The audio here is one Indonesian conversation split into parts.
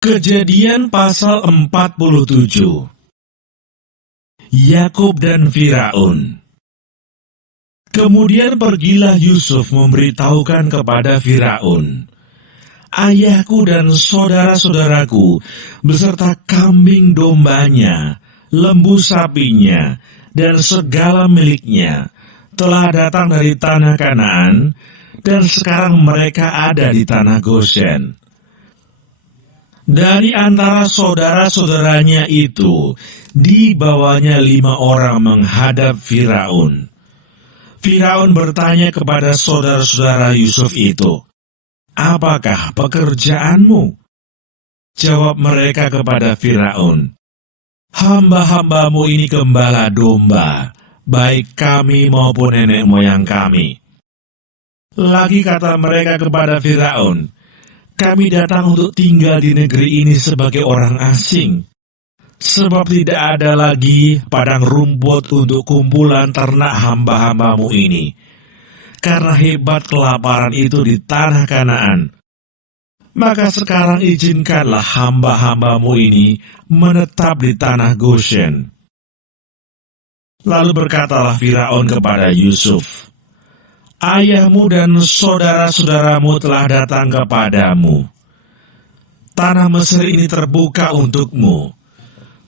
Kejadian pasal 47. Yakub dan Firaun. Kemudian pergilah Yusuf memberitahukan kepada Firaun, "Ayahku dan saudara-saudaraku beserta kambing dombanya, lembu sapinya, dan segala miliknya telah datang dari tanah Kanaan, dan sekarang mereka ada di tanah Goshen." Dari antara saudara-saudaranya itu, dibawanya 5 orang menghadap Firaun. Firaun bertanya kepada saudara-saudara Yusuf itu, "Apakah pekerjaanmu?" Jawab mereka kepada Firaun, "Hamba-hambamu ini gembala domba, baik kami maupun nenek moyang kami." Lagi kata mereka kepada Firaun, "Kami datang untuk tinggal di negeri ini sebagai orang asing, sebab tidak ada lagi padang rumput untuk kumpulan ternak hamba-hambamu ini, karena hebat kelaparan itu di tanah Kanaan. Maka sekarang izinkanlah hamba-hambamu ini menetap di tanah Goshen." Lalu berkatalah Firaun kepada Yusuf, "Ayahmu dan saudara-saudaramu telah datang kepadamu. Tanah Mesir ini terbuka untukmu.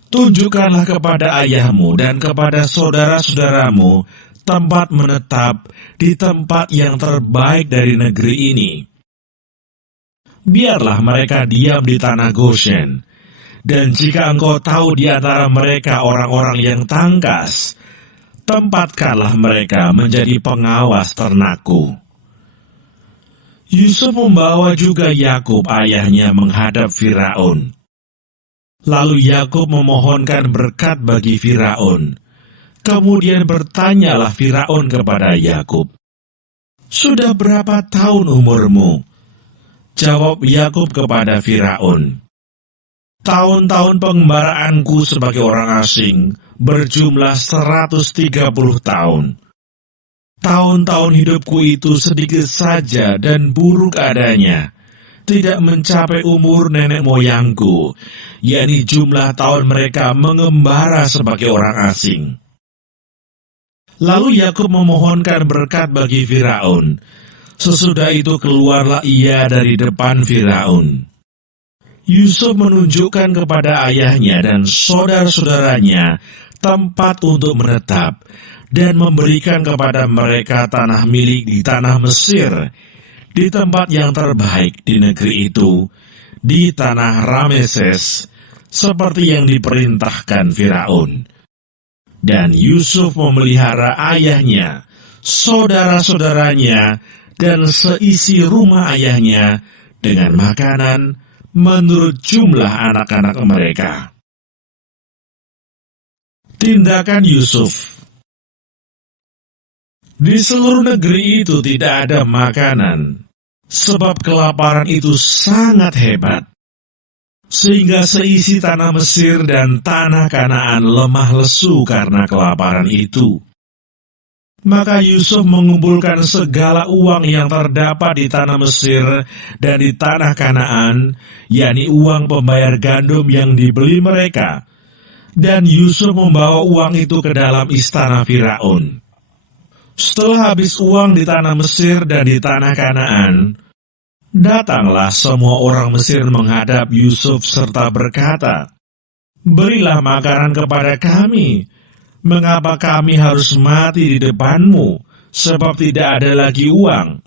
Tunjukkanlah kepada ayahmu dan kepada saudara-saudaramu tempat menetap di tempat yang terbaik dari negeri ini. Biarlah mereka diam di tanah Goshen, dan jika engkau tahu di antara mereka orang-orang yang tangkas, tempatkanlah mereka menjadi pengawas ternakku." Yusuf membawa juga Yakub ayahnya menghadap Firaun. Lalu Yakub memohonkan berkat bagi Firaun. Kemudian bertanyalah Firaun kepada Yakub, "Sudah berapa tahun umurmu?" Jawab Yakub kepada Firaun, "Tahun-tahun pengembaraanku sebagai orang asing berjumlah 130 tahun. Tahun-tahun hidupku itu sedikit saja dan buruk adanya, tidak mencapai umur nenek moyangku, yakni jumlah tahun mereka mengembara sebagai orang asing." Lalu Yakub memohonkan berkat bagi Firaun. Sesudah itu keluarlah ia dari depan Firaun. Yusuf menunjukkan kepada ayahnya dan saudara-saudaranya tempat untuk menetap, dan memberikan kepada mereka tanah milik di tanah Mesir, di tempat yang terbaik di negeri itu, di tanah Rameses, seperti yang diperintahkan Firaun. Dan Yusuf memelihara ayahnya, saudara-saudaranya, dan seisi rumah ayahnya dengan makanan menurut jumlah anak-anak mereka. Tindakan Yusuf. Di seluruh negeri itu tidak ada makanan, sebab kelaparan itu sangat hebat, sehingga seisi tanah Mesir dan tanah Kanaan lemah lesu karena kelaparan itu. Maka Yusuf mengumpulkan segala uang yang terdapat di tanah Mesir dan di tanah Kanaan, yakni uang pembayar gandum yang dibeli mereka, dan Yusuf membawa uang itu ke dalam istana Firaun. Setelah habis uang di tanah Mesir dan di tanah Kanaan, datanglah semua orang Mesir menghadap Yusuf serta berkata, "Berilah makanan kepada kami. Mengapa kami harus mati di depanmu, sebab tidak ada lagi uang?"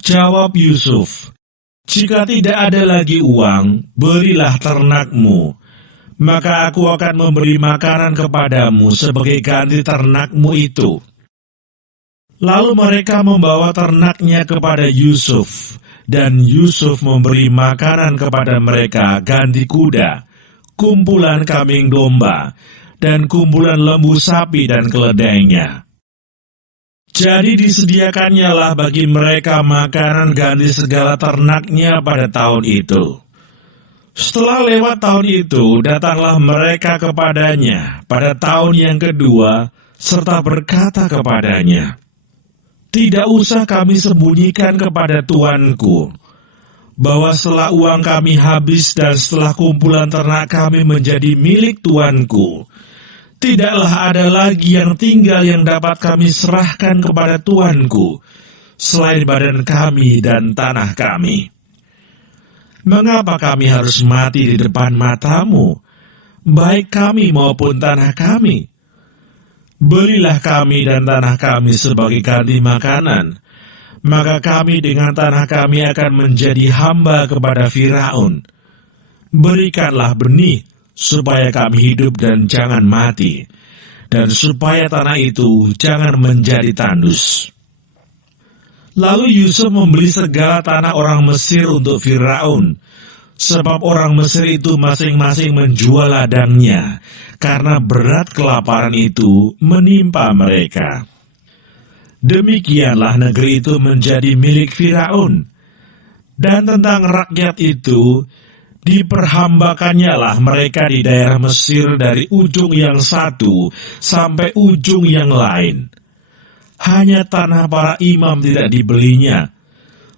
Jawab Yusuf, "Jika tidak ada lagi uang, berilah ternakmu. Maka aku akan memberi makanan kepadamu sebagai ganti ternakmu itu." Lalu mereka membawa ternaknya kepada Yusuf, dan Yusuf memberi makanan kepada mereka ganti kuda, kumpulan kambing domba, dan kumpulan lembu sapi dan keledainya. Jadi disediakannya lah bagi mereka makanan ganti segala ternaknya pada tahun itu. Setelah lewat tahun itu, datanglah mereka kepadanya pada tahun yang kedua, serta berkata kepadanya, "Tidak usah kami sembunyikan kepada tuanku, bahwa setelah uang kami habis dan setelah kumpulan ternak kami menjadi milik tuanku, tidaklah ada lagi yang tinggal yang dapat kami serahkan kepada tuanku, selain badan kami dan tanah kami. Mengapa kami harus mati di depan matamu, baik kami maupun tanah kami? Belilah kami dan tanah kami sebagai ganti makanan, maka kami dengan tanah kami akan menjadi hamba kepada Firaun. Berikanlah benih, supaya kami hidup dan jangan mati, dan supaya tanah itu jangan menjadi tandus. Lalu Yusuf membeli segala tanah orang Mesir untuk Firaun, sebab orang Mesir itu masing-masing menjual ladangnya, karena berat kelaparan itu menimpa mereka. Demikianlah negeri itu menjadi milik Firaun. Dan tentang rakyat itu, diperhambakannya lah mereka di daerah Mesir dari ujung yang satu sampai ujung yang lain. Hanya tanah para imam tidak dibelinya,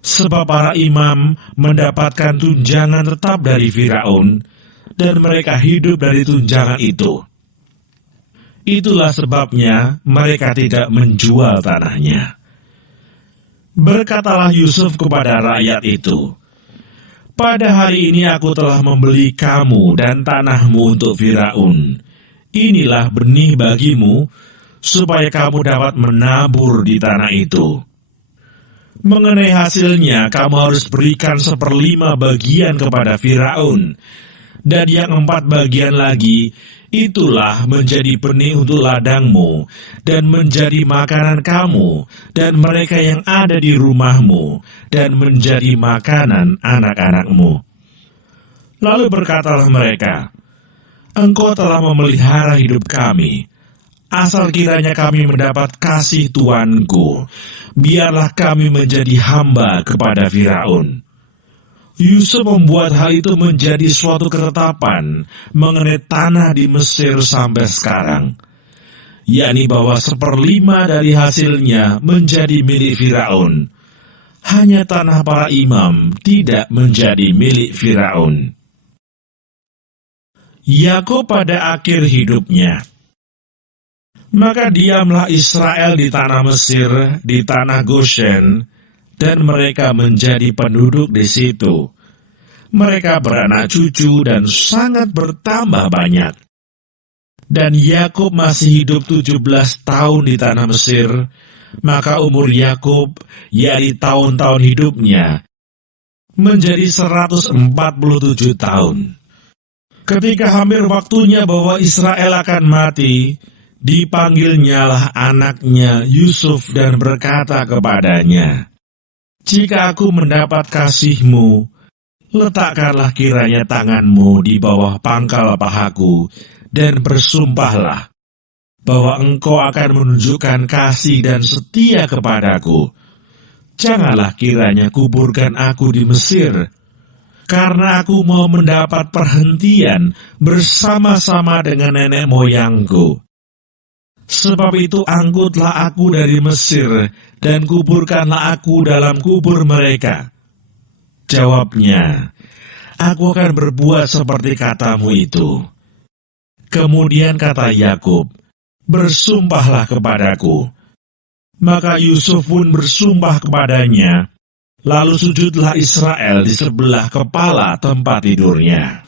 sebab para imam mendapatkan tunjangan tetap dari Firaun, dan mereka hidup dari tunjangan itu. Itulah sebabnya mereka tidak menjual tanahnya. Berkatalah Yusuf kepada rakyat itu, "Pada hari ini aku telah membeli kamu dan tanahmu untuk Firaun. Inilah benih bagimu, supaya kamu dapat menabur di tanah itu. Mengenai hasilnya, kamu harus berikan 1/5 bagian kepada Firaun, dan yang 4 bagian lagi, itulah menjadi benih untuk ladangmu, dan menjadi makanan kamu, dan mereka yang ada di rumahmu, dan menjadi makanan anak-anakmu." Lalu berkatalah mereka, "Engkau telah memelihara hidup kami. Asal kiranya kami mendapat kasih tuanku, biarlah kami menjadi hamba kepada Firaun." Yusuf membuat hal itu menjadi suatu ketetapan mengenai tanah di Mesir sampai sekarang, yakni bahwa 1/5 dari hasilnya menjadi milik Firaun. Hanya tanah para imam tidak menjadi milik Firaun. Yakub pada akhir hidupnya. Maka diamlah Israel di tanah Mesir, di tanah Goshen, dan mereka menjadi penduduk di situ. Mereka beranak cucu dan sangat bertambah banyak. Dan Yakub masih hidup 17 tahun di tanah Mesir, maka umur Yakub, yakni tahun-tahun hidupnya, menjadi 147 tahun. Ketika hampir waktunya bahwa Israel akan mati, dipanggilnyalah anaknya Yusuf dan berkata kepadanya, "Jika aku mendapat kasihmu, letakkanlah kiranya tanganmu di bawah pangkal pahaku, dan bersumpahlah bahwa engkau akan menunjukkan kasih dan setia kepadaku. Janganlah kiranya kuburkan aku di Mesir, karena aku mau mendapat perhentian bersama-sama dengan nenek moyangku. Sebab itu angkutlah aku dari Mesir, dan kuburkanlah aku dalam kubur mereka." Jawabnya, "Aku akan berbuat seperti katamu itu." Kemudian kata Yakub, "Bersumpahlah kepadaku." Maka Yusuf pun bersumpah kepadanya, lalu sujudlah Israel di sebelah kepala tempat tidurnya.